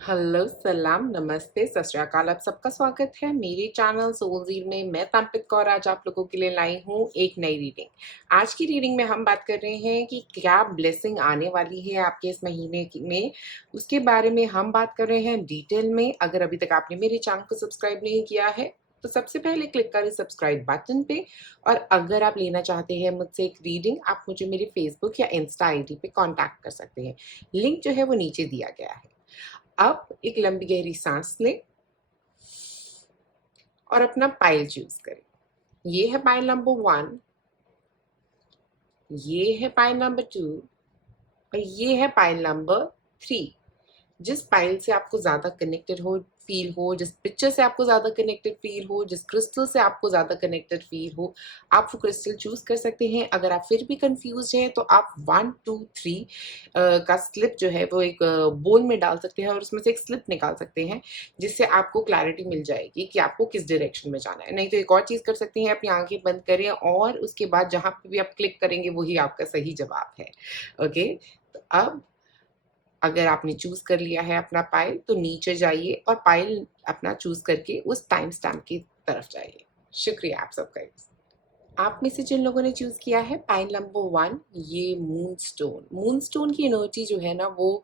Hello, सलाम, नमस्ते, सत श्री अकाल। आप सबका स्वागत है मेरे चैनल सोलज़ीर में। मैं तनप्रीत कौर आज आप लोगों के लिए लाई हूँ एक नई रीडिंग। आज की रीडिंग में हम बात कर रहे हैं कि क्या ब्लेसिंग आने वाली है आपके इस महीने में, उसके बारे में हम बात कर रहे हैं डिटेल में। अगर अभी तक आपने मेरे चैनल को सब्सक्राइब नहीं किया है तो सबसे पहले क्लिक करें सब्सक्राइब बटन पे। और अगर आप लेना चाहते हैं मुझसे एक रीडिंग, आप मुझे मेरे फेसबुक या इंस्टा आईडी पे कांटेक्ट कर सकते हैं। लिंक जो है वो नीचे दिया गया है। अब एक लंबी गहरी सांस लें और अपना पाइल चूज करें। ये है पाइल नंबर 1, ये है पाइल नंबर 2 और ये है पाइल नंबर 3। जिस पाइल से आपको ज्यादा कनेक्टेड हो फील हो, जिस पिक्चर से आपको ज्यादा कनेक्टेड फील हो, जिस क्रिस्टल से आपको ज्यादा कनेक्टेड फील हो, आप वो क्रिस्टल चूज कर सकते हैं। अगर आप फिर भी कंफ्यूज हैं तो आप 1 2 3 का स्लिप जो है वो एक बोल में डाल सकते हैं और उसमें से एक स्लिप निकाल सकते हैं, जिससे आपको क्लैरिटी मिल जाएगी कि आपको किस डायरेक्शन में जाना है। नहीं तो एक और चीज कर सकते हैं, अपनी आंखें बंद करें और उसके बाद जहां पे भी आप क्लिक करेंगे वही आपका सही जवाब है। ओके, तो अब अगर आपने चूज कर लिया है अपना पाइल तो नीचे जाइए और पाइल अपना चूज करके उस टाइम स्टैम्प की तरफ जाइए। शुक्रिया आप सबका। आप में से जिन लोगों ने चूज किया है पाइल नंबर 1, ये मून स्टोन की एनर्जी जो है ना वो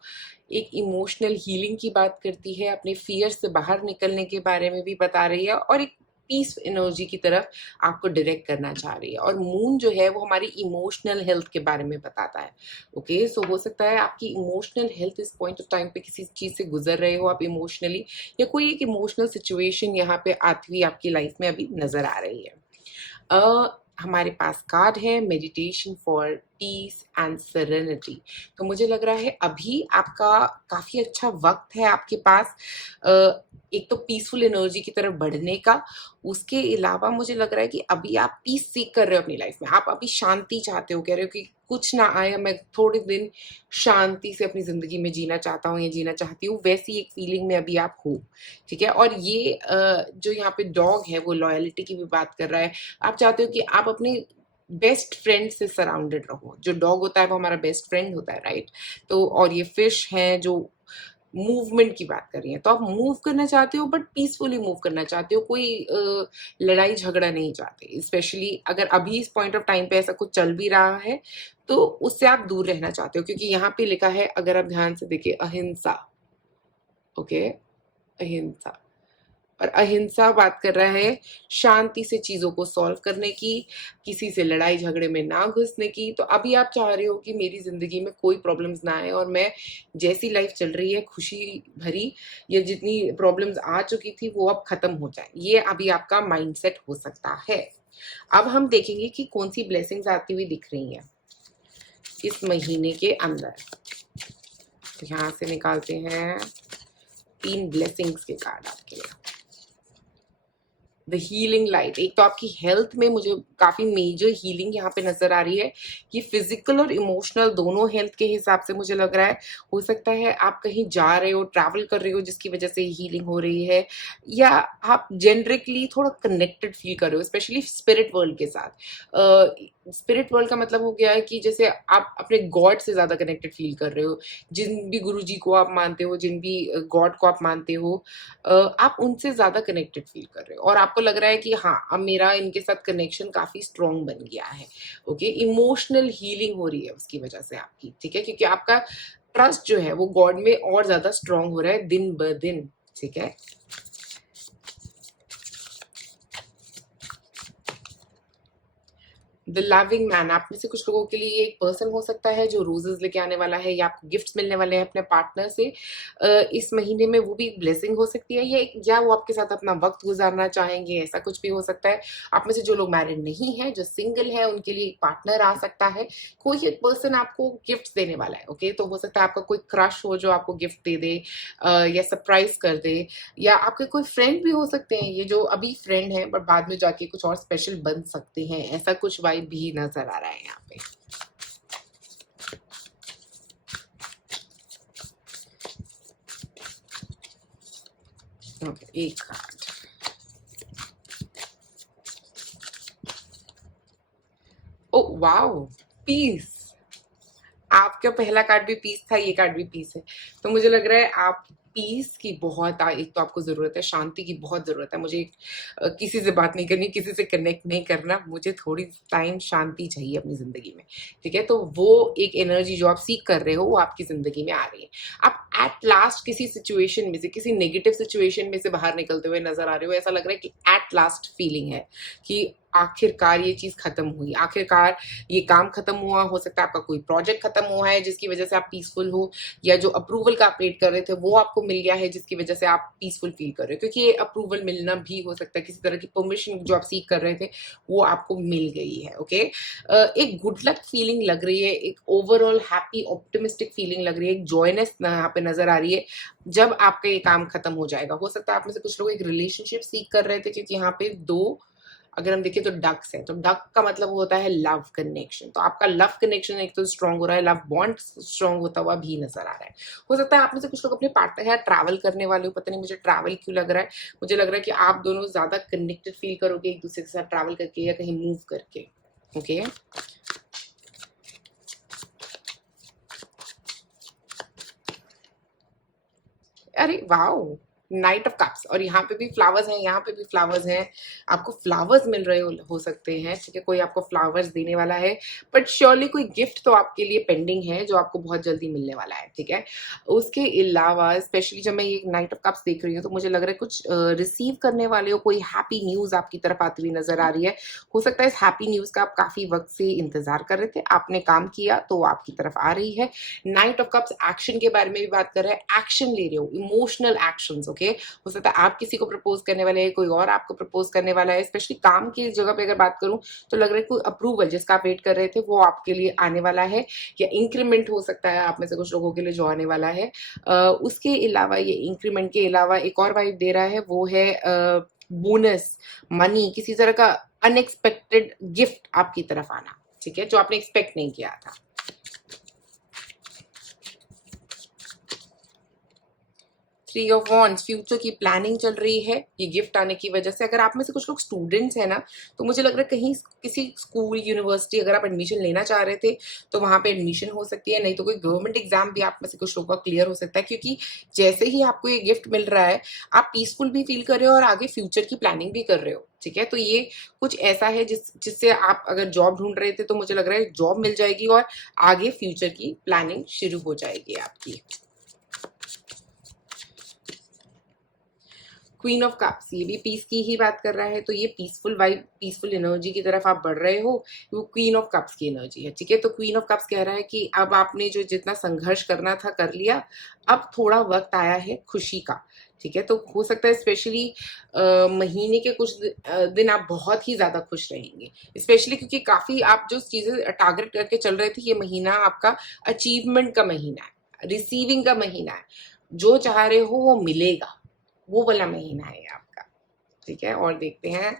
एक इमोशनल हीलिंग की बात करती है, अपने फियर से बाहर निकलने के बारे में भी बता रही है और एक पीस एनर्जी की तरफ आपको डायरेक्ट करना चाह रही है। और मून जो है वो हमारी इमोशनल हेल्थ के बारे में बताता है। ओके, सो हो सकता है आपकी इमोशनल हेल्थ इस पॉइंट ऑफ टाइम पे किसी चीज से गुजर रहे हो आप इमोशनली, या कोई एक इमोशनल सिचुएशन यहाँ पे आती हुई आपकी लाइफ में अभी नजर आ रही है। हमारे पास कार्ड है meditation for piece and serenity. तो मुझे लग रहा है अभी आपका काफी अच्छा वक्त है आपके पास, एक तो पीसफुल एनर्जी की तरफ बढ़ने का। उसके अलावा मुझे लग रहा है कि अभी आप पीस सीख कर रहे हो अपनी लाइफ में, आप अभी शांति चाहते हो, कह रहे हो कि कुछ ना आए, मैं थोड़े दिन शांति से अपनी जिंदगी में जीना चाहता हूँ या जीना चाहती हूँ, वैसी एक फीलिंग में अभी आप हो। ठीक है, और ये जो यहाँ पे डॉग है वो लॉयलिटी की भी बात कर रहा है। आप चाहते हो कि आप अपने बेस्ट फ्रेंड से सराउंडेड रहो। जो डॉग होता है वो हमारा बेस्ट फ्रेंड होता है, राइट? तो और ये फिश है जो मूवमेंट की बात कर रही है, तो आप मूव करना चाहते हो बट पीसफुली मूव करना चाहते हो, कोई लड़ाई झगड़ा नहीं चाहते। स्पेशली अगर अभी इस पॉइंट ऑफ टाइम पे ऐसा कुछ चल भी रहा है तो उससे आप दूर रहना चाहते हो, क्योंकि यहाँ पे लिखा है, अगर आप ध्यान से देखिए, अहिंसा। ओके, अहिंसा। और अहिंसा बात कर रहा है शांति से चीजों को सॉल्व करने की, किसी से लड़ाई झगड़े में ना घुसने की। तो अभी आप चाह रहे हो कि मेरी जिंदगी में कोई प्रॉब्लम्स ना आए और मैं जैसी लाइफ चल रही है खुशी भरी, या जितनी प्रॉब्लम्स आ चुकी थी वो अब खत्म हो जाए, ये अभी आपका माइंडसेट हो सकता है। अब हम देखेंगे कि कौन सी ब्लेसिंग्स आती हुई दिख रही हैं इस महीने के अंदर। तो यहाँ से निकालते हैं 3 ब्लेसिंग्स के कार्ड आपके लिए। The healing light. एक तो आपकी हेल्थ में मुझे काफी मेजर हीलिंग यहाँ पे नजर आ रही है। ये फिजिकल और इमोशनल दोनों हेल्थ के हिसाब से मुझे लग रहा है। हो सकता है आप कहीं जा रहे हो, ट्रैवल कर रहे हो, जिसकी वजह से हीलिंग हो रही है, या आप जेनरिकली थोड़ा कनेक्टेड फील कर रहे हो स्पेशली स्पिरिट वर्ल्ड के साथ। स्पिरिट वर्ल्ड का मतलब हो गया है कि जैसे आप अपने गॉड से ज्यादा कनेक्टेड फील कर रहे हो। जिन भी गुरु जी को आप मानते हो, जिन भी गॉड को आप मानते हो, आप उनसे ज्यादा कनेक्टेड फील कर रहे हो और आपको लग रहा है कि हाँ, अब मेरा इनके साथ कनेक्शन काफी स्ट्रॉन्ग बन गया है। ओके, इमोशनल हीलिंग हो रही है उसकी वजह से आपकी। ठीक है, क्योंकि आपका ट्रस्ट जो है वो गॉड में और ज्यादा स्ट्रॉन्ग हो रहा है दिन ब दिन। ठीक है, द लविंग मैन। आप में से कुछ लोगों के लिए ये एक पर्सन हो सकता है जो रोजेस लेके आने वाला है, या आपको गिफ्ट्स मिलने वाले हैं अपने पार्टनर से इस महीने में। वो भी एक ब्लेसिंग हो सकती है, या वो आपके साथ अपना वक्त गुजारना चाहेंगे, ऐसा कुछ भी हो सकता है। आप में से जो लोग मैरिड नहीं है, जो सिंगल है, उनके लिए एक पार्टनर आ सकता है। कोई एक पर्सन आपको गिफ्ट देने वाला है। ओके, तो हो सकता है आपका कोई क्रश हो जो आपको गिफ्ट दे दे, या सरप्राइज कर दे, या आपके कोई फ्रेंड भी हो सकते हैं, ये जो अभी फ्रेंड है बट बाद में जाके कुछ और स्पेशल बन सकते हैं, ऐसा कुछ वाइब भी नजर आ रहा है यहाँ पे। एक कार्ड। Oh wow, piece. आपका पहला कार्ड भी पीस था, ये कार्ड भी पीस है। तो मुझे लग रहा है आप पीस की बहुत एक तो आपको ज़रूरत है, शांति की बहुत ज़रूरत है। मुझे किसी से बात नहीं करनी, किसी से कनेक्ट नहीं करना, मुझे थोड़ी टाइम शांति चाहिए अपनी ज़िंदगी में, ठीक है? तो वो एक एनर्जी जो आप सीख कर रहे हो, वो आपकी ज़िंदगी में आ रही है। आप एट लास्ट किसी सिचुएशन में से, किसी नेगेटिव सिचुएशन में से बाहर निकलते हुए नज़र आ रहे हो। ऐसा लग रहा है कि एट लास्ट फीलिंग है कि आखिरकार ये चीज़ खत्म हुई, आखिरकार ये काम खत्म हुआ। हो सकता है आपका कोई प्रोजेक्ट खत्म हुआ है जिसकी वजह से आप पीसफुल हो, या जो अप्रूवल का आप वेट कर रहे थे वो आपको मिल गया है जिसकी वजह से आप पीसफुल फील कर रहे हो, क्योंकि ये अप्रूवल मिलना भी हो सकता है, किसी तरह की परमिशन जो आप सीख कर रहे थे वो आपको मिल गई है। ओके, एक गुड लक फीलिंग लग रही है, एक ओवरऑल हैप्पी ऑप्टिमिस्टिक फीलिंग लग रही है, एक जॉयनेस यहाँ पे नजर आ रही है जब आपका ये काम खत्म हो जाएगा। हो सकता है आप में से कुछ लोग एक रिलेशनशिप सीख कर रहे थे, क्योंकि यहाँ पे दो, अगर हम देखें तो डक्स है, तो डक का मतलब होता है लव कनेक्शन। तो आपका लव कनेक्शन एक तो स्ट्रांग हो रहा है, लव बॉन्ड स्ट्रांग होता हुआ भी नजर आ रहा है। हो सकता है आप में से कुछ लोग अपने पार्टनर के साथ ट्रैवल करने वाले हो। पता नहीं मुझे ट्रैवल क्यों लग रहा है, मुझे लग रहा है कि आप दोनों ज्यादा कनेक्टेड फील करोगे एक दूसरे के साथ ट्रैवल करके या कहीं मूव करके। ओके, अरे वाओ, नाइट ऑफ कप्स, और यहाँ पे भी फ्लावर्स हैं, यहाँ पे भी फ्लावर्स हैं। आपको फ्लावर्स मिल रहे हो सकते हैं, ठीक है, कोई आपको फ्लावर्स देने वाला है, बट श्योरली कोई गिफ्ट तो आपके लिए पेंडिंग है जो आपको बहुत जल्दी मिलने वाला है, ठीक है। उसके अलावा स्पेशली जब मैं ये नाइट ऑफ कप्स देख रही हूँ तो मुझे लग रहा है कुछ रिसीव करने वाले हो, कोई हैप्पी न्यूज आपकी तरफ आती हुई नजर आ रही है। हो सकता है इस हैप्पी न्यूज का आप काफी वक्त से इंतजार कर रहे थे, आपने काम किया तो आपकी तरफ आ रही है। नाइट ऑफ कप्स एक्शन के बारे में भी बात कर रहा है, एक्शन ले रहे हो, इमोशनल एक्शंस। ओके, हो सकता है आप किसी को प्रपोज करने वाले हैं, कोई और आपको प्रपोज करने वाला है। स्पेशली काम की जगह पे अगर बात करूं तो लग रहा है कोई अप्रूवल जिसका आप वेट कर रहे थे वो आपके लिए आने वाला है, या इंक्रीमेंट हो सकता है आप में से कुछ लोगों के लिए जो आने वाला है। उसके अलावा ये इंक्रीमेंट के अलावा एक और वाइब दे रहा है, वो है बोनस, मनी, किसी तरह का अनएक्सपेक्टेड गिफ्ट आपकी तरफ आना, ठीक है, जो आपने एक्सपेक्ट नहीं किया था। थ्री ऑफ वॉन्ड्स, फ्यूचर की प्लानिंग चल रही है ये गिफ्ट आने की वजह से। अगर आप में से कुछ लोग स्टूडेंट्स हैं ना, तो मुझे लग रहा है कहीं किसी स्कूल यूनिवर्सिटी अगर आप एडमिशन लेना चाह रहे थे तो वहां पे एडमिशन हो सकती है, नहीं तो कोई गवर्नमेंट एग्जाम भी आप में से कुछ लोगों का क्लियर हो सकता है, क्योंकि जैसे ही आपको ये गिफ्ट मिल रहा है आप पीसफुल भी फील कर रहे हो और आगे फ्यूचर की प्लानिंग भी कर रहे हो, ठीक है। तो ये कुछ ऐसा है जिससे आप अगर जॉब ढूंढ रहे थे तो मुझे लग रहा है जॉब मिल जाएगी और आगे फ्यूचर की प्लानिंग शुरू हो जाएगी आपकी। क्वीन ऑफ कप्स, ये भी पीस की ही बात कर रहा है, तो ये पीसफुल वाइब, पीसफुल एनर्जी की तरफ आप बढ़ रहे हो, वो क्वीन ऑफ कप्स की एनर्जी है, ठीक है। तो क्वीन ऑफ कप्स कह रहा है कि अब आपने जो जितना संघर्ष करना था कर लिया, अब थोड़ा वक्त आया है खुशी का, ठीक है। तो हो सकता है स्पेशली महीने के कुछ दिन आप बहुत ही ज्यादा खुश रहेंगे, स्पेशली क्योंकि काफी आप जो चीजें टारगेट करके चल रहे थे, ये महीना आपका अचीवमेंट का महीना है, रिसीविंग का महीना है, जो चाह रहे हो वो मिलेगा, वो वाला महीना है ये आपका, ठीक है। और देखते हैं,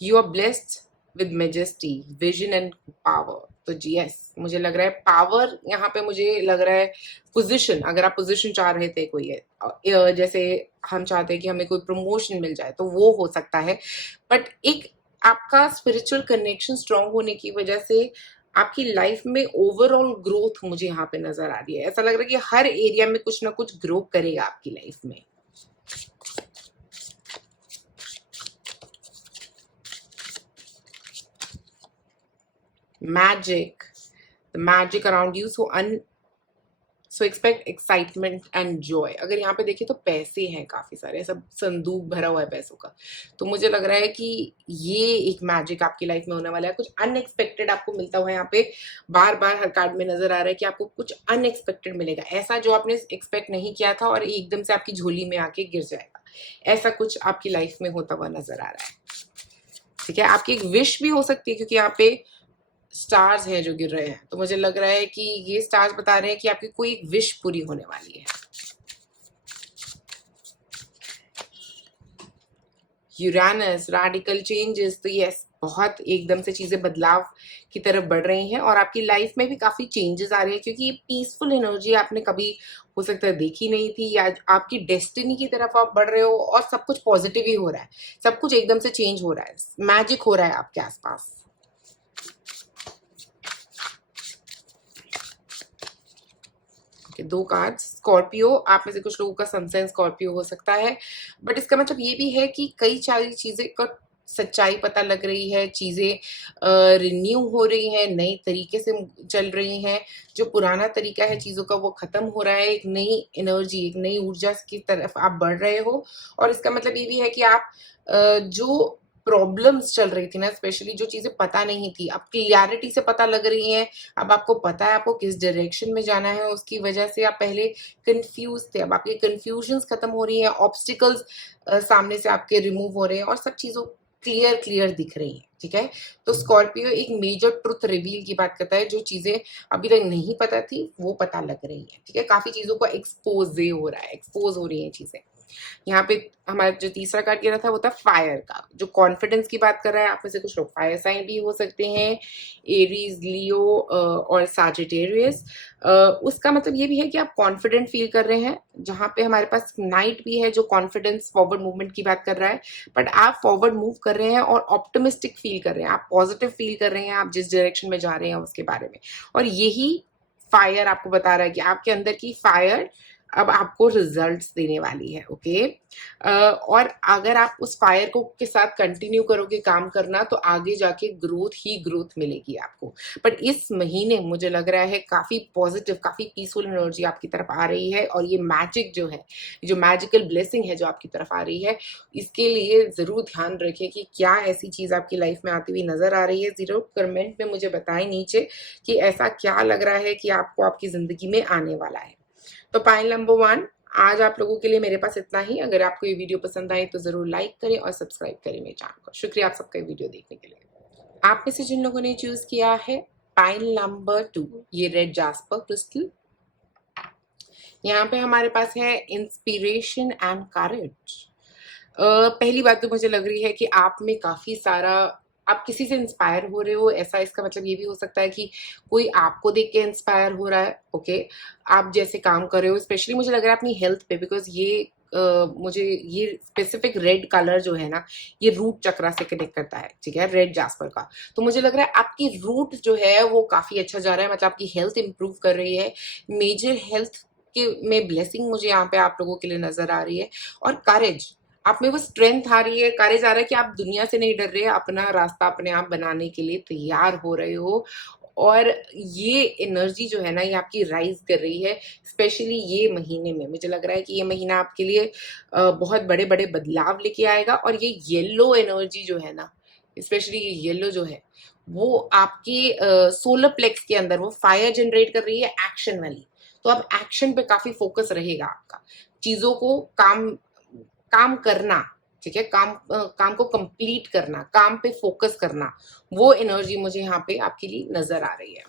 you are blessed with majesty, vision and power. तो जी यस, मुझे लग रहा है पावर यहाँ पे, मुझे लग रहा है पोजीशन, अगर आप पोजीशन चाह रहे थे कोई है, जैसे हम चाहते हैं कि हमें कोई प्रमोशन मिल जाए तो वो हो सकता है, बट एक आपका स्पिरिचुअल कनेक्शन स्ट्रांग होने की वजह से आपकी लाइफ में ओवरऑल ग्रोथ मुझे यहाँ पे नजर आ रही है। ऐसा लग रहा है कि हर एरिया में कुछ ना कुछ ग्रो करेगा आपकी लाइफ में। Magic, the magic around you, so expect excitement and Joy. अगर यहाँ पे देखिए तो पैसे हैं काफी सारे, सब संदूक भरा हुआ है पैसों का, तो मुझे लग रहा है कि ये एक मैजिक आपकी लाइफ में होने वाला है, कुछ अनएक्सपेक्टेड आपको मिलता हुआ। यहाँ पे बार बार हर कार्ड में नजर आ रहा है कि आपको कुछ अनएक्सपेक्टेड मिलेगा, ऐसा जो आपने एक्सपेक्ट नहीं किया था और एकदम से आपकी झोली में आके गिर जाएगा, ऐसा कुछ आपकी लाइफ में होता हुआ नजर आ रहा है, ठीक है। आपकी एक विश भी हो सकती है, क्योंकि यहाँ पे स्टार्स हैं जो गिर रहे हैं, तो मुझे लग रहा है कि ये स्टार्स बता रहे हैं कि आपकी कोई एक विश पूरी होने वाली है। यूरानस, रेडिकल चेंजेस, तो यस, बहुत एकदम से चीजें बदलाव की तरफ बढ़ रही हैं और आपकी लाइफ में भी काफी चेंजेस आ रहे हैं, क्योंकि ये पीसफुल एनर्जी आपने कभी हो सकता है देखी नहीं थी, या आपकी डेस्टिनी की तरफ आप बढ़ रहे हो और सब कुछ पॉजिटिव ही हो रहा है, सब कुछ एकदम से चेंज हो रहा है, मैजिक हो रहा है आपके आसपास। दो कार्ड। स्कॉर्पियो, आप में से कुछ लोगों का सन साइन स्कॉर्पियो हो सकता है, बट इसका मतलब ये भी है कि कई सारी चीजें का सच्चाई पता लग रही है, चीजें रिन्यू हो रही हैं, नए तरीके से चल रही हैं। जो पुराना तरीका है चीजों का वो खत्म हो रहा है, एक नई एनर्जी, एक नई ऊर्जा की तरफ आप बढ़ रहे हो। और इसका मतलब ये भी है कि आप जो प्रॉब्लम्स चल रही थी ना, स्पेशली जो चीजें पता नहीं थी, अब क्लियरिटी से पता लग रही हैं। अब आपको पता है आपको किस डायरेक्शन में जाना है। उसकी वजह से आप पहले कंफ्यूज थे, अब आपकी कंफ्यूजन्स खत्म हो रही है, ऑब्स्टिकल्स सामने से आपके रिमूव हो रहे हैं और सब चीजों क्लियर क्लियर दिख रही है। ठीक है, तो स्कॉर्पियो एक मेजर ट्रुथ रिवील की बात करता है, जो चीजें अभी तक नहीं पता थी वो पता लग रही है। ठीक है, काफी चीजों को एक्सपोज हो रहा है, एक्सपोज हो रही है चीजें। यहाँ पे हमारा जो तीसरा कार्ड गिरा था वो था फायर का, जो कॉन्फिडेंस की बात कर रहा है। आप में से कुछ लोग फायर साइन भी हो सकते हैं, एरीज, लियो और साजिटेरियस। उसका मतलब ये भी है कि आप कॉन्फिडेंट फील कर रहे हैं। जहाँ पे हमारे पास नाइट भी है जो कॉन्फिडेंस फॉरवर्ड मूवमेंट की बात कर रहा है, बट आप फॉरवर्ड मूव कर रहे हैं और ऑप्टिमिस्टिक फील कर रहे हैं, आप पॉजिटिव फील कर रहे हैं, आप जिस डायरेक्शन में जा रहे हैं उसके बारे में। और यही फायर आपको बता रहा है कि आपके अंदर की फायर अब आपको रिजल्ट्स देने वाली है। ओके, और अगर आप उस फायर को के साथ कंटिन्यू करोगे काम करना, तो आगे जाके ग्रोथ ही ग्रोथ मिलेगी आपको। बट इस महीने मुझे लग रहा है काफी पॉजिटिव, काफी पीसफुल एनर्जी आपकी तरफ आ रही है। और ये मैजिक जो है, जो मैजिकल ब्लेसिंग है जो आपकी तरफ आ रही है, इसके लिए जरूर ध्यान रखें कि क्या ऐसी चीज आपकी लाइफ में आती हुई नजर आ रही है। जरूर कमेंट में मुझे बताएं नीचे कि ऐसा क्या लग रहा है कि आपको आपकी जिंदगी में आने वाला है। तो पाइल नंबर 1, आज आप लोगों के लिए मेरे पास इतना ही। अगर आपको ये वीडियो पसंद आई तो जरूर लाइक करें और सब्सक्राइब करें मेरे चैनल को। शुक्रिया आप सबका वीडियो देखने के लिए। आप में से जिन लोगों ने चूज किया है पाइल नंबर 2, ये रेड जास्पर क्रिस्टल, यहाँ पे हमारे पास है इंस्पिरेशन एंड करेज। पहली बात तो मुझे लग रही है कि आप में काफी सारा, आप किसी से इंस्पायर हो रहे हो, ऐसा इसका मतलब ये भी हो सकता है कि कोई आपको देख के इंस्पायर हो रहा है। ओके, आप जैसे काम कर रहे हो, स्पेशली मुझे लग रहा है अपनी हेल्थ पे, बिकॉज ये मुझे ये स्पेसिफिक रेड कलर जो है ना, ये रूट चक्रा से कनेक्ट करता है। ठीक है, रेड जास्पर का। तो मुझे लग रहा है आपकी रूट जो है वो काफी अच्छा जा रहा है, मतलब आपकी हेल्थ इंप्रूव कर रही है। मेजर हेल्थ के में ब्लेसिंग मुझे यहाँ पे आप लोगों के लिए नजर आ रही है। और करेज, आप में वो स्ट्रेंथ आ रही है, करेज आ रहा है कि आप दुनिया से नहीं डर रहे, अपना रास्ता अपने आप बनाने के लिए तैयार हो रहे हो। और ये एनर्जी जो है ना, ये आपकी राइज कर रही है। स्पेशली ये महीने में मुझे लग रहा है कि ये महीना आपके लिए बहुत बड़े बड़े बदलाव लेके आएगा। और ये येलो एनर्जी जो है ना, स्पेशली ये येलो जो है, वो आपके सोलर प्लेक्स के अंदर वो फायर जनरेट कर रही है, एक्शन वाली। तो अब एक्शन पे काफी फोकस रहेगा आपका, चीजों को काम काम करना। ठीक है, काम को कंप्लीट करना, काम पे फोकस करना, वो एनर्जी मुझे यहाँ पे आपके लिए नजर आ रही है।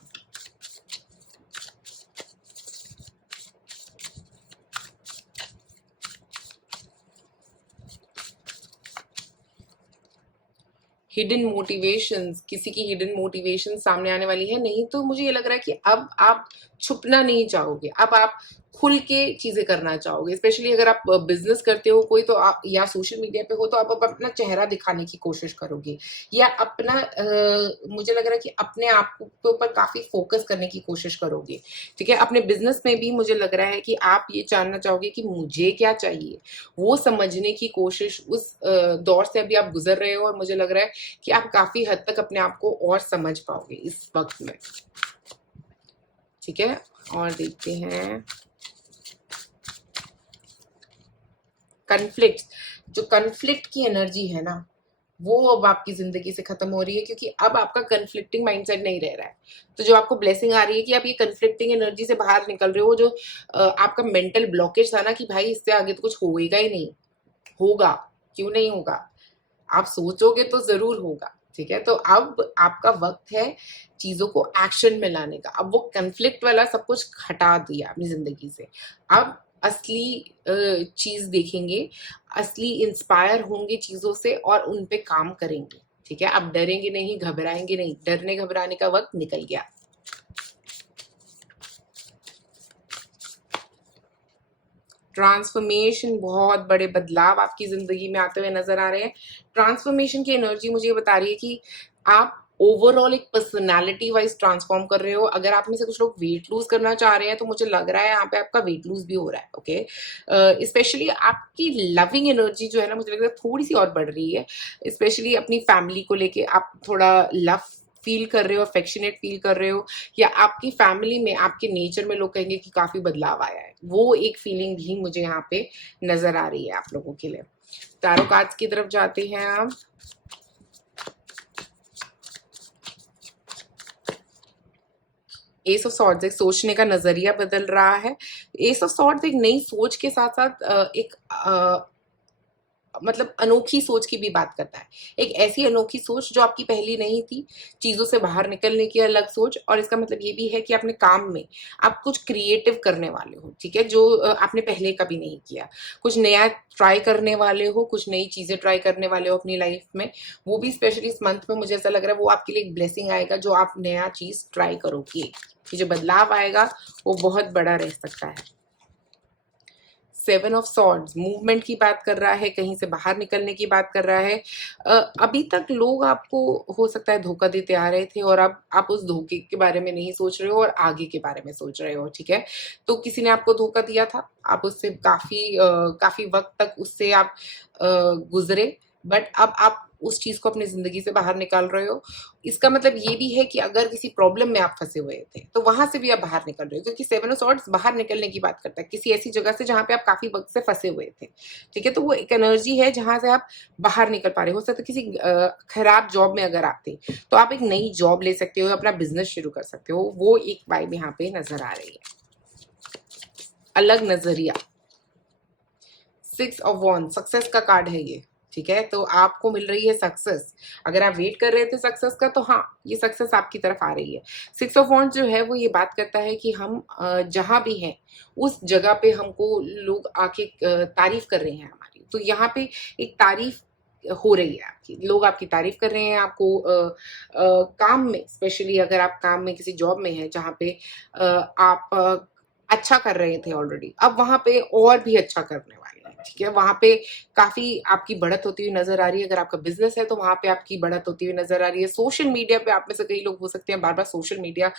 हिडन मोटिवेशंस, किसी की हिडन मोटिवेशन सामने आने वाली है। नहीं तो मुझे ये लग रहा है कि अब आप छुपना नहीं चाहोगे, अब आप खुल के चीजें करना चाहोगे। स्पेशली अगर आप बिजनेस करते हो कोई, तो आप या सोशल मीडिया पे हो तो आप अपना चेहरा दिखाने की कोशिश करोगे, या अपना मुझे लग रहा है कि अपने आप के ऊपर काफी फोकस करने की कोशिश करोगे। ठीक है, अपने बिजनेस में भी मुझे लग रहा है कि आप ये जानना चाहोगे कि मुझे क्या चाहिए, वो समझने की कोशिश उस दौर से अभी आप गुजर रहे हो। और मुझे लग रहा है कि आप काफी हद तक अपने आप को और समझ पाओगे इस वक्त में। ठीक है, और देखते हैं कन्फ्लिक्ट। जो कन्फ्लिक्ट की एनर्जी है ना, वो अब आपकी जिंदगी से खत्म हो रही है, क्योंकि अब आपका कन्फ्लिक्टिंग माइंडसेट नहीं रह रहा है। तो जो आपको ब्लेसिंग आ रही है कि आप ये कन्फ्लिक्टिंग एनर्जी से बाहर निकल रहे हो। जो आपका मेंटल ब्लॉकेज था ना कि भाई इससे आगे तो कुछ होएगा ही नहीं, होगा, क्यों नहीं होगा, आप सोचोगे तो जरूर होगा। ठीक है, तो अब आपका वक्त है चीजों को एक्शन में लाने का। अब वो कन्फ्लिक्ट वाला सब कुछ हटा दिया अपनी जिंदगी से। अब असली चीज देखेंगे, असली इंस्पायर होंगे चीजों से और उन पे काम करेंगे। ठीक है, अब डरेंगे नहीं, घबराएंगे नहीं, डरने घबराने का वक्त निकल गया। ट्रांसफॉर्मेशन, बहुत बड़े बदलाव आपकी जिंदगी में आते हुए नजर आ रहे हैं। ट्रांसफॉर्मेशन की एनर्जी मुझे ये बता रही है कि आप ओवरऑल एक पर्सनालिटी वाइज ट्रांसफॉर्म कर रहे हो। अगर आप में से कुछ लोग वेट लूज करना चाह रहे हैं तो मुझे लग रहा है यहाँ पे आपका वेट लूज भी हो रहा है। ओके, स्पेशली आपकी लविंग एनर्जी जो है ना, मुझे लग रहा है थोड़ी सी और बढ़ रही है। स्पेशली अपनी फैमिली को लेके आप थोड़ा लव फील कर रहे हो, अफेक्शनेट फील कर रहे हो, या आपकी फैमिली में, आपके नेचर में लोग कहेंगे कि काफी बदलाव आया है। वो एक फीलिंग भी मुझे यहाँ पे नजर आ रही है आप लोगों के लिए। टैरो कार्ड्स की तरफ जाते हैं आप। एस ऑफ सॉर्ड्स एक सोचने का नजरिया बदल रहा है। एस ऑफ सॉर्ड्स एक नई सोच के साथ साथ एक मतलब अनोखी सोच की भी बात करता है। एक ऐसी अनोखी सोच जो आपकी पहली नहीं थी, चीजों से बाहर निकलने की अलग सोच। और इसका मतलब ये भी है कि अपने काम में आप कुछ क्रिएटिव करने वाले हो, ठीक है, जो आपने पहले कभी नहीं किया। कुछ नया ट्राई करने वाले हो, कुछ नई चीजें ट्राई करने वाले हो अपनी लाइफ में। वो भी स्पेशली इस मंथ में मुझे ऐसा लग रहा है वो आपके लिए एक ब्लेसिंग आएगा, जो आप नया चीज ट्राई करोगे। ये जो बदलाव आएगा वो बहुत बड़ा रह सकता है। 7 ऑफ सॉर्ड्स मूवमेंट की बात कर रहा है, कहीं से बाहर निकलने की बात कर रहा है। अभी तक लोग आपको हो सकता है धोखा देते आ रहे थे, और अब आप उस धोखे के बारे में नहीं सोच रहे हो और आगे के बारे में सोच रहे हो, ठीक है। तो किसी ने आपको धोखा दिया था, आप उससे काफी वक्त तक उससे आप गुजरे, बट अब आप उस चीज को अपनी जिंदगी से बाहर निकाल रहे हो। इसका मतलब ये भी है कि अगर किसी प्रॉब्लम में आप फंसे हुए थे तो वहां से भी आप बाहर निकल रहे हो, क्योंकि 7 ऑफ सॉर्ड्स बाहर निकलने की बात करता है, किसी ऐसी जगह से जहां पे आप काफी वक्त से फंसे हुए थे, ठीक है। तो वो एक एनर्जी है जहां से आप बाहर निकल पा रहे हो। सकता है किसी खराब जॉब में अगर आप थे तो आप एक नई जॉब ले सकते हो, अपना बिजनेस शुरू कर सकते हो। वो एक वाइब यहाँ पे नजर आ रही है, अलग नजरिया। 6 ऑफ वॉन्ड सक्सेस का कार्ड है ये, ठीक है। तो आपको मिल रही है सक्सेस। अगर आप वेट कर रहे थे सक्सेस का, तो हाँ, ये सक्सेस आपकी तरफ आ रही है। 6 ऑफ वॉन्ड जो है वो ये बात करता है कि हम जहां भी हैं उस जगह पे हमको लोग आके तारीफ कर रहे हैं हमारी। तो यहाँ पे एक तारीफ हो रही है आपकी, लोग आपकी तारीफ कर रहे हैं आपको। काम में स्पेशली अगर आप काम में किसी जॉब में हैं जहाँ पे आप अच्छा कर रहे थे ऑलरेडी, अब वहां पे और भी अच्छा करने वाले हैं, ठीक है। वहां पे काफी आपकी बढ़त होती हुई नजर आ रही है। अगर आपका बिजनेस है तो वहां पे आपकी बढ़त होती हुई नजर आ रही है। सोशल मीडिया पे आप में से कई लोग हो सकते हैं बार बार सोशल मीडिया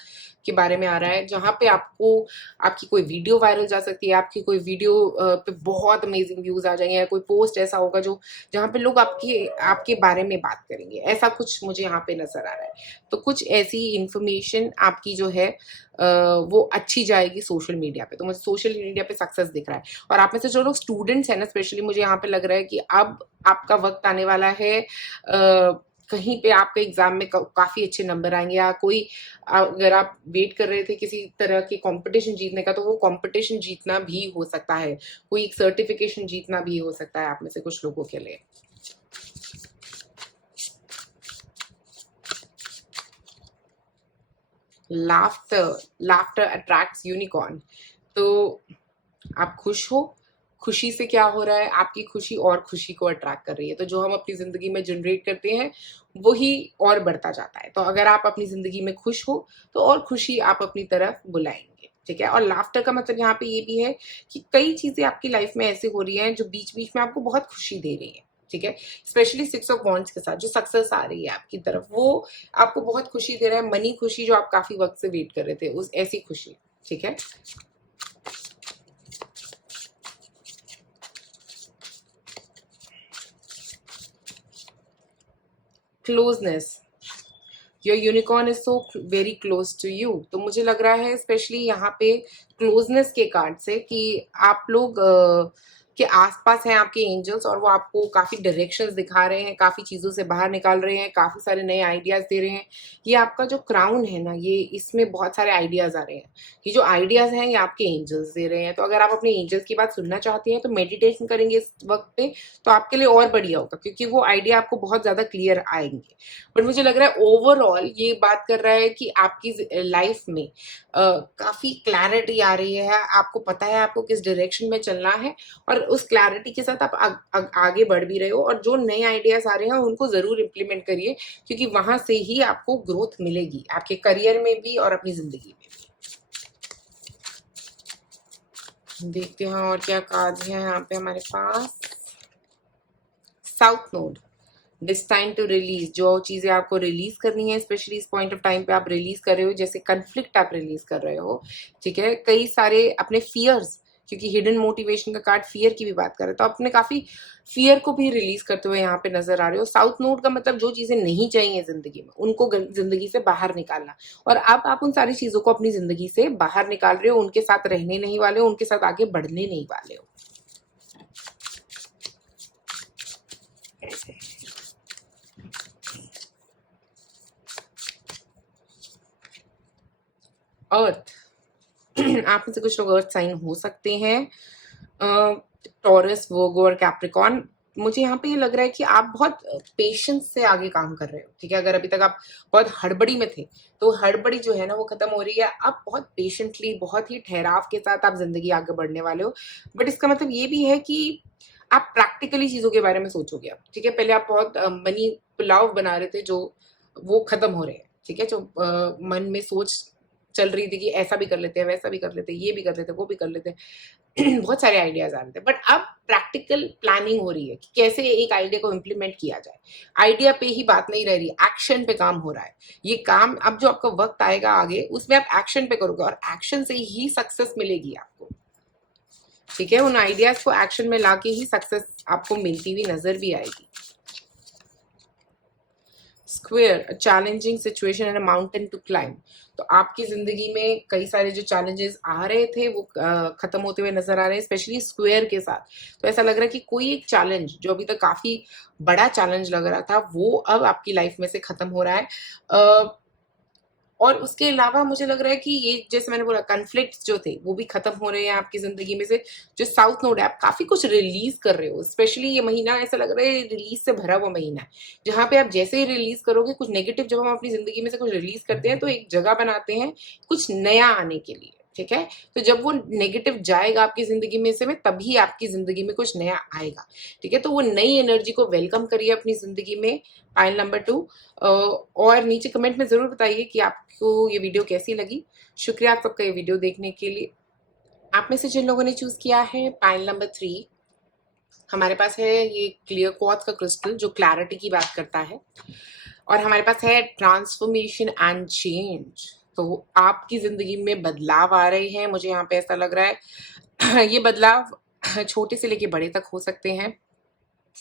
के बारे में आ रहा है, जहां पे आपको आपकी कोई वीडियो वायरल जा सकती है, आपकी कोई वीडियो पे बहुत अमेजिंग व्यूज आ जाएंगे, या कोई पोस्ट ऐसा होगा जो जहां पे लोग आपके आपके बारे में बात करेंगे। ऐसा कुछ मुझे यहाँ पे नजर आ रहा है। तो कुछ ऐसी इंफॉर्मेशन आपकी जो है वो अच्छी जाएगी सोशल मीडिया पे। तो मुझे सोशल मीडिया पे सक्सेस दिख रहा है। और आप में से जो लोग स्टूडेंट्स हैं ना, स्पेशली मुझे यहाँ पे लग रहा है कि अब आपका वक्त आने वाला है, कहीं पे आपके एग्जाम में काफी अच्छे नंबर आएंगे, या कोई अगर आप वेट कर रहे थे किसी तरह की कंपटीशन जीतने का, तो वो कंपटीशन जीतना भी हो सकता है। कोई एक सर्टिफिकेशन जीतना भी हो सकता है आप में से कुछ लोगों के लिए। Laughter laughter attracts unicorn. तो आप खुश हो, खुशी से क्या हो रहा है, आपकी खुशी और खुशी को अट्रैक्ट कर रही है। तो जो हम अपनी जिंदगी में जनरेट करते हैं वही और बढ़ता जाता है। तो अगर आप अपनी जिंदगी में खुश हो तो और खुशी आप अपनी तरफ बुलाएंगे, ठीक है। और लाफ्टर का मतलब यहाँ पे ये भी है कि कई चीजें आपकी लाइफ में ऐसी हो रही हैं जो बीच बीच में आपको बहुत खुशी दे रही है, ठीक है। स्पेशली 6 ऑफ वॉन्ड्स के साथ जो सक्सेस आ रही है आपकी तरफ, वो आपको बहुत खुशी दे रहा है। मनी खुशी जो आप काफी वक्त से वेट कर रहे थे, उस ऐसी खुशी, ठीक है। Closeness, your unicorn is so very close to you. तो मुझे लग रहा है स्पेशली यहाँ पे क्लोजनेस के कार्ड से कि आप लोग के आसपास हैं आपके एंजल्स, और वो आपको काफी डायरेक्शंस दिखा रहे हैं, काफी चीजों से बाहर निकाल रहे हैं, काफी सारे नए आइडियाज दे रहे हैं। ये आपका जो क्राउन है ना, ये इसमें बहुत सारे आइडियाज आ रहे हैं। ये जो आइडियाज हैं ये आपके एंजल्स दे रहे हैं। तो अगर आप अपने एंजल्स की बात सुनना चाहते हैं तो मेडिटेशन करेंगे इस वक्त पे, तो आपके लिए और बढ़िया होगा, क्योंकि वो आइडिया आपको बहुत ज्यादा क्लियर आएंगे। बट मुझे लग रहा है ओवरऑल ये बात कर रहा है कि आपकी लाइफ में काफी क्लैरिटी आ रही है। आपको पता है आपको किस डायरेक्शन में चलना है, और उस क्लैरिटी के साथ आप आगे बढ़ भी रहे हो। और जो नए आइडियाज आ रहे हैं उनको जरूर इम्प्लीमेंट करिए, क्योंकि वहां से ही आपको ग्रोथ मिलेगी, आपके करियर में भी और अपनी जिंदगी में भी। देखते हैं और क्या कार्ड है यहाँ पे हमारे पास। South node, destined to release, जो चीज़ें आपको रिलीज करनी है, स्पेशली इस पॉइंट ऑफ टाइम पे आप रिलीज कर रहे हो, जैसे कन्फ्लिक्ट आप रिलीज कर रहे हो, ठीक है, कई सारे अपने फियर्स, क्योंकि हिडन मोटिवेशन का कार्ड फियर की भी बात कर रहे हो, तो अपने काफी फियर को भी रिलीज करते हुए यहाँ पे नजर आ रहे हो। साउथ नोड का मतलब जो चीजें नहीं चाहिए जिंदगी में उनको जिंदगी से बाहर निकालना, और अब आप उन सारी चीजों को अपनी जिंदगी से बाहर निकाल रहे हो, उनके साथ रहने नहीं वाले हो, उनके साथ आगे बढ़ने नहीं वाले हो। अर्थ आप में से कुछ लोग अर्थ साइन हो सकते हैं, टॉरस, वर्गो और कैप्रिकॉर्न। मुझे यहाँ पे ये लग रहा है कि आप बहुत पेशेंस से आगे काम कर रहे हो, ठीक है। अगर अभी तक आप बहुत हड़बड़ी में थे तो हड़बड़ी जो है ना वो खत्म हो रही है। आप बहुत पेशेंटली, बहुत ही ठहराव के साथ आप जिंदगी आगे बढ़ने वाले हो। बट इसका मतलब ये भी है कि आप प्रैक्टिकली चीजों के बारे में सोचोगे अब, ठीक है। पहले आप बहुत मनी पुलाव बना रहे थे, जो वो खत्म हो रहे हैं, ठीक है। जो मन में सोच चल रही थी कि ऐसा भी कर लेते हैं, वैसा भी कर लेते हैं, ये भी कर लेते हैं, वो भी कर लेते हैं बहुत सारे आइडियाज आ रहे थे, बट अब प्रैक्टिकल प्लानिंग हो रही है कि कैसे एक आइडिया को इम्प्लीमेंट किया जाए। आइडिया पे ही बात नहीं रह रही, एक्शन पे काम हो रहा है। ये काम अब जो आपका वक्त आएगा आगे, उसमें आप एक्शन पे करोगे और एक्शन से ही सक्सेस मिलेगी आपको, ठीक है। उन आइडियाज को एक्शन में लाके ही सक्सेस आपको मिलती हुई नजर भी आएगी। Square, challenging situation and a mountain to climb. तो आपकी जिंदगी में कई सारे जो चैलेंजेस आ रहे थे वो खत्म होते हुए नजर आ रहे हैं, स्पेशली स्क्वेयर के साथ। तो ऐसा लग रहा है कि कोई एक चैलेंज जो अभी तक काफी बड़ा चैलेंज लग रहा था वो अब आपकी लाइफ में से खत्म हो रहा है। और उसके अलावा मुझे लग रहा है कि ये, जैसे मैंने बोला, कन्फ्लिक्ट्स जो थे वो भी खत्म हो रहे हैं आपकी जिंदगी में से। जो साउथ नोड है, आप काफी कुछ रिलीज कर रहे हो, स्पेशली ये महीना ऐसा लग रहा है रिलीज से भरा हुआ महीना है, जहाँ पे आप जैसे ही रिलीज करोगे कुछ नेगेटिव, जब हम अपनी जिंदगी में से कुछ रिलीज करते हैं तो एक जगह बनाते हैं कुछ नया आने के लिए, ठीक है। तो जब वो नेगेटिव जाएगा आपकी जिंदगी में से, में तभी आपकी जिंदगी में कुछ नया आएगा, ठीक है। तो वो नई एनर्जी को वेलकम करिए अपनी जिंदगी में, पाइल नंबर 2। और नीचे कमेंट में जरूर बताइए कि आपको ये वीडियो कैसी लगी। शुक्रिया आप सबका ये वीडियो देखने के लिए। आप में से जिन लोगों ने चूज किया है पाइल नंबर 3, हमारे पास है ये क्लियर क्वार्ट्ज का क्रिस्टल जो क्लैरिटी की बात करता है, और हमारे पास है ट्रांसफॉर्मेशन एंड चेंज। तो आपकी जिंदगी में बदलाव आ रहे हैं, मुझे यहाँ पे ऐसा लग रहा है ये बदलाव छोटे से लेके बड़े तक हो सकते हैं।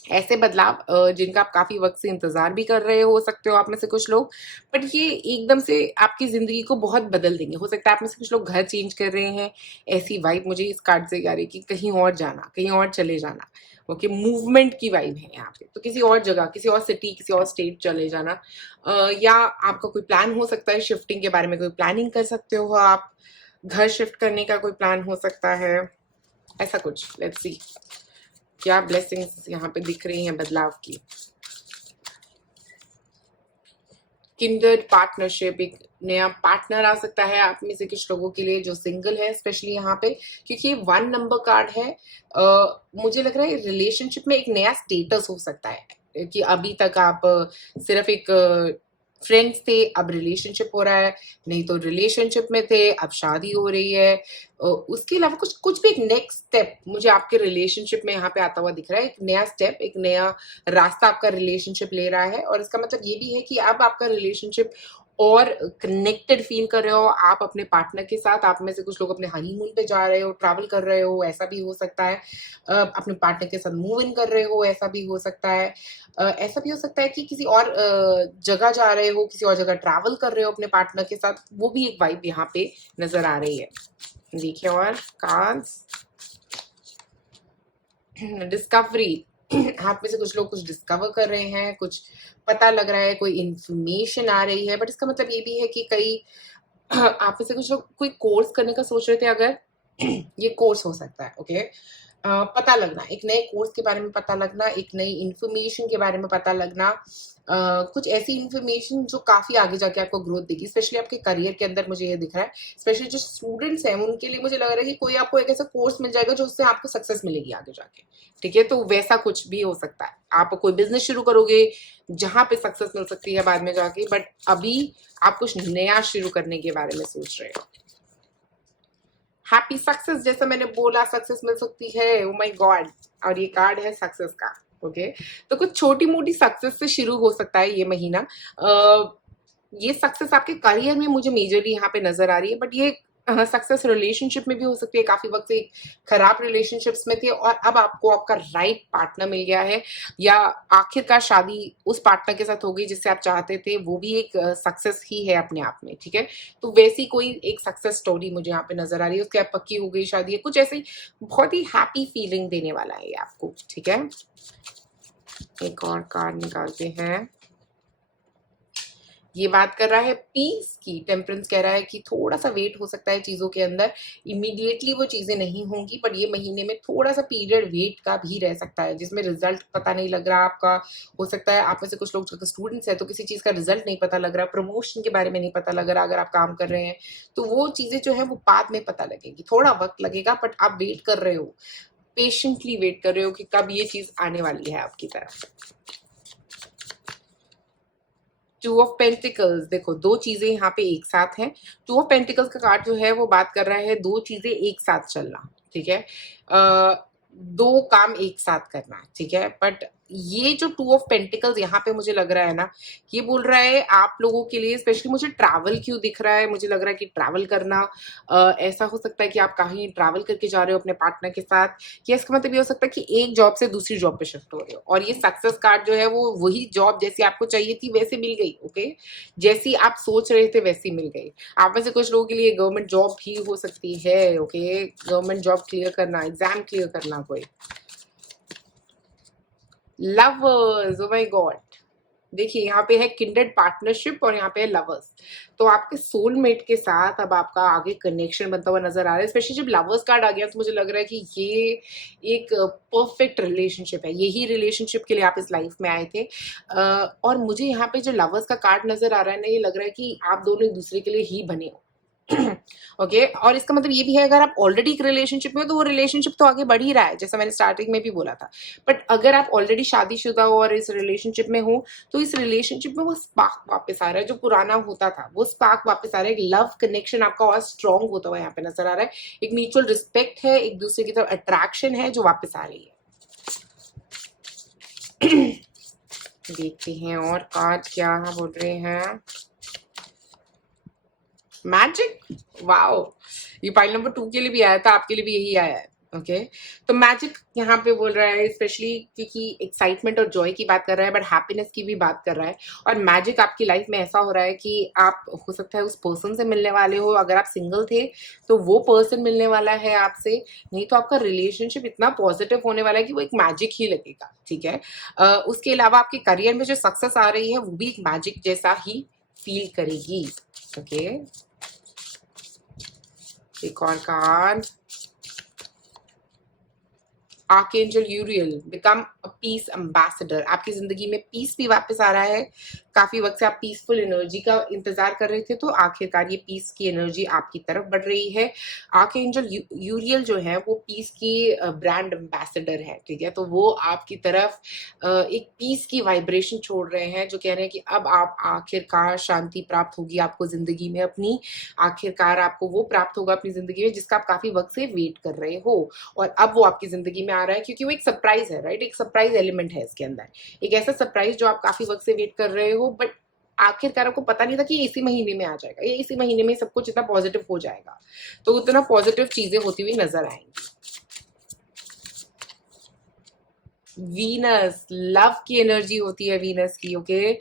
ऐसे बदलाव जिनका आप काफी वक्त से इंतजार भी कर रहे हो सकते हो आप में से कुछ लोग, बट ये एकदम से आपकी जिंदगी को बहुत बदल देंगे। हो सकता है आप में से कुछ लोग घर चेंज कर रहे हैं, ऐसी वाइब मुझे इस कार्ड से आ रही है कि कहीं और जाना, कहीं और चले जाना। ओके, मूवमेंट की वाइब है यहाँ पे, तो किसी और जगह, किसी और सिटी, किसी और स्टेट चले जाना। या आपका कोई प्लान हो सकता है शिफ्टिंग के बारे में, कोई प्लानिंग कर सकते हो आप, घर शिफ्ट करने का कोई प्लान हो सकता है, ऐसा कुछ। लेट्स सी क्या ब्लेसिंग्स यहाँ पे दिख रही हैं बदलाव की। किंडर्ड पार्टनरशिप, एक नया पार्टनर आ सकता है आप में से कुछ लोगों के लिए जो सिंगल है, स्पेशली यहाँ पे, क्योंकि ये 1 नंबर कार्ड है। मुझे लग रहा है रिलेशनशिप में एक नया स्टेटस हो सकता है कि अभी तक आप सिर्फ एक फ्रेंड्स थे, अब रिलेशनशिप हो रहा है, नहीं तो रिलेशनशिप में थे अब शादी हो रही है। उसके अलावा कुछ कुछ भी एक नेक्स्ट स्टेप मुझे आपके रिलेशनशिप में यहाँ पे आता हुआ दिख रहा है। एक नया स्टेप, एक नया रास्ता आपका रिलेशनशिप ले रहा है, और इसका मतलब ये भी है कि अब आपका रिलेशनशिप और कनेक्टेड फील कर रहे हो आप अपने पार्टनर के साथ। आप में से कुछ लोग अपने हनीमून पे जा रहे हो, ट्रैवल कर रहे हो, ऐसा भी हो सकता है। अपने पार्टनर के साथ मूव इन कर रहे हो, ऐसा भी हो सकता है। ऐसा भी हो सकता है कि किसी और जगह जा रहे हो, किसी और जगह ट्रैवल कर रहे हो अपने पार्टनर के साथ, वो भी एक वाइब यहाँ पे नजर आ रही है। देखिए और कार्ड्स, डिस्कवरी, आप में से कुछ लोग कुछ डिस्कवर कर रहे हैं, कुछ पता लग रहा है, कोई इंफॉर्मेशन आ रही है। बट इसका मतलब ये भी है कि कई आप में से कुछ लोग कोई कोर्स करने का सोच रहे थे, अगर ये कोर्स हो सकता है। ओके, पता लगना, एक नए कोर्स के बारे में पता लगना, एक नई इंफॉर्मेशन के बारे में पता लगना, कुछ ऐसी इंफॉर्मेशन जो काफी आगे जाके आपको ग्रोथ देगी, स्पेशली आपके करियर के अंदर। मुझे ये दिख रहा है स्पेशली जो स्टूडेंट्स हैं उनके लिए मुझे लग रहा है कि कोई आपको एक ऐसा कोर्स मिल जाएगा जो उससे आपको सक्सेस मिलेगी आगे जाके, ठीक है। तो वैसा कुछ भी हो सकता है, आप कोई बिजनेस शुरू करोगे जहां पे सक्सेस मिल सकती है बाद में जाके, बट अभी आप कुछ नया शुरू करने के बारे में सोच रहे हो। हैप्पी सक्सेस, जैसा मैंने बोला सक्सेस मिल सकती है, ओ माय गॉड, और ये कार्ड है सक्सेस का। ओके। तो कुछ छोटी मोटी सक्सेस से शुरू हो सकता है ये महीना। ये सक्सेस आपके करियर में मुझे मेजरली यहाँ पे नजर आ रही है, बट ये सक्सेस रिलेशनशिप में भी हो सकती है। काफी वक्त से एक खराब रिलेशनशिप्स में थे और अब आपको आपका राइट पार्टनर मिल गया है, या आखिरकार शादी उस पार्टनर के साथ हो गई जिससे आप चाहते थे, वो भी एक सक्सेस ही है अपने आप में। ठीक है, तो वैसी कोई एक सक्सेस स्टोरी मुझे यहाँ पे नजर आ रही है। उसके बाद पक्की हो गई शादी है, कुछ ऐसे बहुत ही हैप्पी फीलिंग देने वाला है ये आपको। ठीक है, एक और कार्ड निकालते हैं। ये बात कर रहा है पीस की। टेम्परेंस कह रहा है कि थोड़ा सा वेट हो सकता है चीजों के अंदर, इमीडिएटली वो चीजें नहीं होंगी, बट ये महीने में थोड़ा सा पीरियड वेट का भी रह सकता है, जिसमें रिजल्ट पता नहीं लग रहा आपका। हो सकता है आप में से कुछ लोग अगर स्टूडेंट्स है तो किसी चीज का रिजल्ट नहीं पता लग रहा, प्रमोशन के बारे में नहीं पता लग रहा अगर आप काम कर रहे हैं, तो वो चीजें जो है वो बाद में पता लगेगी, थोड़ा वक्त लगेगा, बट आप वेट कर रहे हो, पेशेंटली वेट कर रहे हो कि कब ये चीज आने वाली है आपकी तरफ। टू ऑफ पेंटिकल्स, देखो दो चीजें यहाँ पे एक साथ हैं। टू ऑफ पेंटिकल्स का कार्ड जो है वो बात कर रहा है दो चीजें एक साथ चलना। ठीक है, दो काम एक साथ करना। ठीक है, बट ये जो टू ऑफ पेंटिकल्स यहाँ पे मुझे लग रहा है ना, ये बोल रहा है आप लोगों के लिए, स्पेशली मुझे ट्रैवल क्यों दिख रहा है, मुझे लग रहा है कि ट्रैवल करना, ऐसा हो सकता है कि आप कहीं ट्रैवल करके जा रहे हो अपने पार्टनर के साथ, या इसका मतलब ये हो सकता है कि एक जॉब से दूसरी जॉब पे शिफ्ट हो रहे हो, और ये सक्सेस कार्ड जो है वो वही जॉब जैसी आपको चाहिए थी वैसे मिल गई। ओके, जैसी आप सोच रहे थे वैसी मिल गई। आप में से कुछ लोगों के लिए गवर्नमेंट जॉब भी हो सकती है। ओके, गवर्नमेंट जॉब क्लियर करना, एग्जाम क्लियर करना कोई। लवर्स, ओ माय गॉड, देखिए यहाँ पे है किंडर्ड पार्टनरशिप और यहाँ पे है लवर्स। तो आपके सोलमेट के साथ अब आपका आगे कनेक्शन बनता हुआ नजर आ रहा है। स्पेशली जब लवर्स कार्ड आ गया तो मुझे लग रहा है कि ये एक परफेक्ट रिलेशनशिप है, यही रिलेशनशिप के लिए आप इस लाइफ में आए थे। और मुझे यहाँ पे जो लवर्स का कार्ड नजर आ रहा है ना, ये लग रहा है कि आप दोनों एक दूसरे के लिए ही बने हो। ओके, और इसका मतलब ये भी है अगर आप ऑलरेडी एक रिलेशनशिप में हो तो वो रिलेशनशिप तो आगे बढ़ ही रहा है, जैसा मैंने स्टार्टिंग में भी बोला था। बट अगर आप ऑलरेडी शादीशुदा हो और इस रिलेशनशिप में हो, तो इस रिलेशनशिप में वो स्पार्क वापस आ रहा है जो पुराना होता था, वो स्पार्क वापस आ रहा है। एक लव कनेक्शन आपका और स्ट्रॉन्ग होता हुआ यहाँ पे नजर आ रहा है। एक म्यूचुअल रिस्पेक्ट है, एक दूसरे की तरफ अट्रैक्शन है जो वापस आ रही है। देखते हैं और कार्ड क्या बोल रहे हैं। मैजिक, वाओ, ये फाइल नंबर 2 के लिए भी आया था, आपके लिए भी यही आया है। ओके, तो मैजिक यहाँ पे बोल रहा है, स्पेशली क्योंकि एक्साइटमेंट और जॉय की बात कर रहा है, बट हैप्पीनेस की भी बात कर रहा है। और मैजिक आपकी लाइफ में ऐसा हो रहा है कि आप हो सकता है उस पर्सन से मिलने वाले हो, अगर आप सिंगल थे तो वो पर्सन मिलने वाला है आपसे, नहीं तो आपका रिलेशनशिप इतना पॉजिटिव होने वाला है कि वो एक मैजिक ही लगेगा। ठीक है, उसके अलावा आपके करियर में जो सक्सेस आ रही है वो भी एक मैजिक जैसा ही फील करेगी। ओके, एक और card, archangel यूरियल, become a piece ambassador. आपकी जिंदगी में पीस भी वापस आ रहा है। काफी वक्त से आप पीसफुल एनर्जी का इंतजार कर रहे थे, तो आखिरकार ये पीस की एनर्जी आपकी तरफ बढ़ रही है। आर्कएंजल यूरियल जो है वो पीस की ब्रांड एम्बेसडर है। ठीक है, तो वो आपकी तरफ एक पीस की वाइब्रेशन छोड़ रहे हैं, जो कह रहे हैं कि अब आप आखिरकार शांति प्राप्त होगी आपको जिंदगी में अपनी, आखिरकार आपको वो प्राप्त होगा अपनी जिंदगी में जिसका आप काफी वक्त से वेट कर रहे हो, और अब वो आपकी जिंदगी में आ रहा है, क्योंकि वो एक सरप्राइज है। राइट, एक सरप्राइज एलिमेंट है इसके अंदर, एक ऐसा सरप्राइज जो आप काफी वक्त से वेट कर रहे हो, बट आखिरकार आपको पता नहीं था कि इसी महीने में आ जाएगा, ये इसी महीने में सब कुछ इतना पॉजिटिव हो जाएगा, तो उतना पॉजिटिव चीजें होती हुई नजर आएंगी। वीनस, लव की एनर्जी होती है वीनस की। ओके,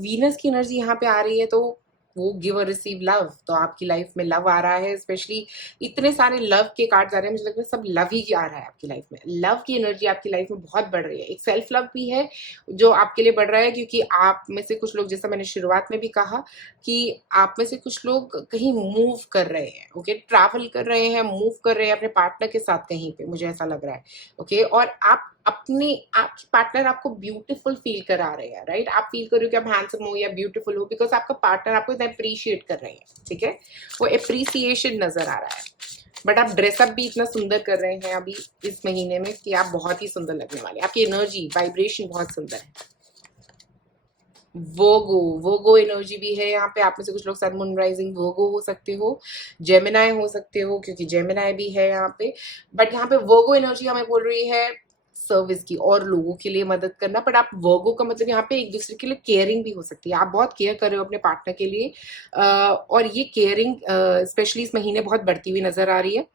वीनस की एनर्जी यहाँ पे आ रही है, तो वो गिव और रिसीव लव, तो आपकी लाइफ में लव आ रहा है। स्पेशली इतने सारे लव के कार्ड्स आ रहे हैं, मुझे लगता है सब लव ही आ रहा है आपकी लाइफ में। लव की एनर्जी आपकी लाइफ में बहुत बढ़ रही है। एक सेल्फ लव भी है जो आपके लिए बढ़ रहा है, क्योंकि आप में से कुछ लोग, जैसा मैंने शुरुआत में भी कहा, कि आप में से कुछ लोग कहीं मूव कर रहे हैं। ओके, ट्रैवल कर रहे हैं, मूव कर रहे हैं अपने पार्टनर के साथ कहीं पे, मुझे ऐसा लग रहा है। ओके, और आप अपने, आपके पार्टनर आपको ब्यूटीफुल फील करा रहे हैं। राइट, आप फील कर रहे हो कि आप हैंडसम हो या ब्यूटीफुल हो, बिकॉज आपका पार्टनर आपको इतना अप्रिशिएट कर रहे हैं। ठीक है, वो अप्रिसिएशन नजर आ रहा है। बट आप ड्रेसअप भी इतना सुंदर कर रहे हैं अभी इस महीने में कि आप बहुत ही सुंदर लगने वाले हैं। आपकी एनर्जी, वाइब्रेशन बहुत सुंदर है। वोगो, वोगो एनर्जी भी है यहाँ पे। आप में से कुछ लोग सन मून राइजिंग वोगो हो सकते हो, जेमिनाई हो सकते हो, क्योंकि जेमिनाई भी है यहाँ पे। बट यहाँ पे वोगो एनर्जी हमें बोल रही है सर्विस की और लोगों के लिए मदद करना। बट आप वर्गो का मतलब यहाँ पे एक दूसरे के लिए केयरिंग भी हो सकती है, आप बहुत केयर कर रहे हो अपने पार्टनर के लिए, और ये केयरिंग स्पेशली इस महीने बहुत बढ़ती हुई नजर आ रही है।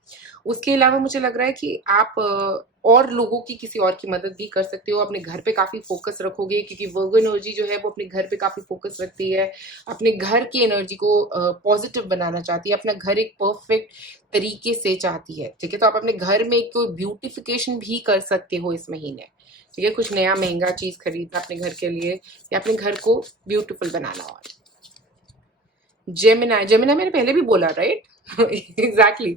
उसके अलावा मुझे लग रहा है कि आप और लोगों की किसी और की मदद भी कर सकते हो, अपने घर पे काफी फोकस रखोगे, क्योंकि वर्गो एनर्जी जो है वो अपने घर पे काफी फोकस रखती है, अपने घर की एनर्जी को पॉजिटिव बनाना चाहती है, अपना घर एक परफेक्ट तरीके से चाहती है। ठीक है, तो आप अपने घर में एक ब्यूटिफिकेशन भी कर सकते हो इस महीने। ठीक है, कुछ नया महंगा चीज खरीदना अपने घर के लिए या अपने घर को ब्यूटीफुल बनाना। और जेमिनाई, जेमिनाई मैंने पहले भी बोला, राइट? एग्जैक्टली,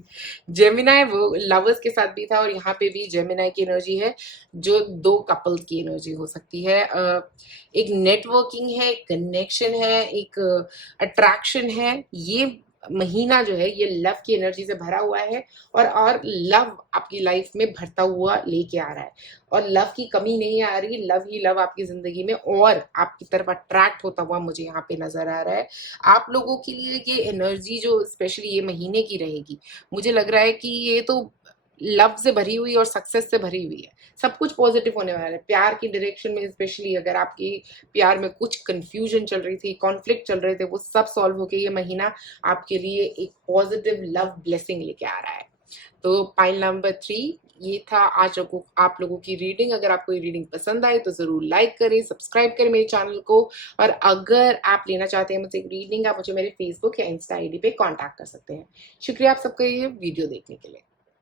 जेमिनाई वो लवर्स के साथ भी था, और यहाँ पे भी जेमिनाई की एनर्जी है, जो दो कपल्स की एनर्जी हो सकती है। एक नेटवर्किंग है, एक कनेक्शन है, एक अट्रैक्शन है। ये महीना जो है ये लव की एनर्जी से भरा हुआ है, और लव आपकी लाइफ में भरता हुआ लेके आ रहा है, और लव की कमी नहीं आ रही, लव ही लव आपकी जिंदगी में और आपकी तरफ अट्रैक्ट होता हुआ मुझे यहाँ पे नजर आ रहा है। आप लोगों के लिए ये एनर्जी जो स्पेशली ये महीने की रहेगी, मुझे लग रहा है कि ये तो लव से भरी हुई और सक्सेस से भरी हुई है, सब कुछ पॉजिटिव होने वाला है। प्यार की डायरेक्शन में स्पेशली अगर आपकी प्यार में कुछ कंफ्यूजन चल रही थी, कॉन्फ्लिक्ट चल रहे थे, वो सब सॉल्व होके ये महीना आपके लिए एक पॉजिटिव लव ब्लेसिंग लेके आ रहा है। तो पाइल नंबर 3 ये था आज आप लोगों की रीडिंग। अगर आपको ये रीडिंग पसंद आए तो जरूर लाइक करें, सब्सक्राइब करें मेरे चैनल को, और अगर आप लेना चाहते हैं मुझसे एक रीडिंग, आप मुझे मेरे फेसबुक या इंस्टा आईडी पे कांटेक्ट कर सकते हैं। शुक्रिया आप सबका ये वीडियो देखने के लिए।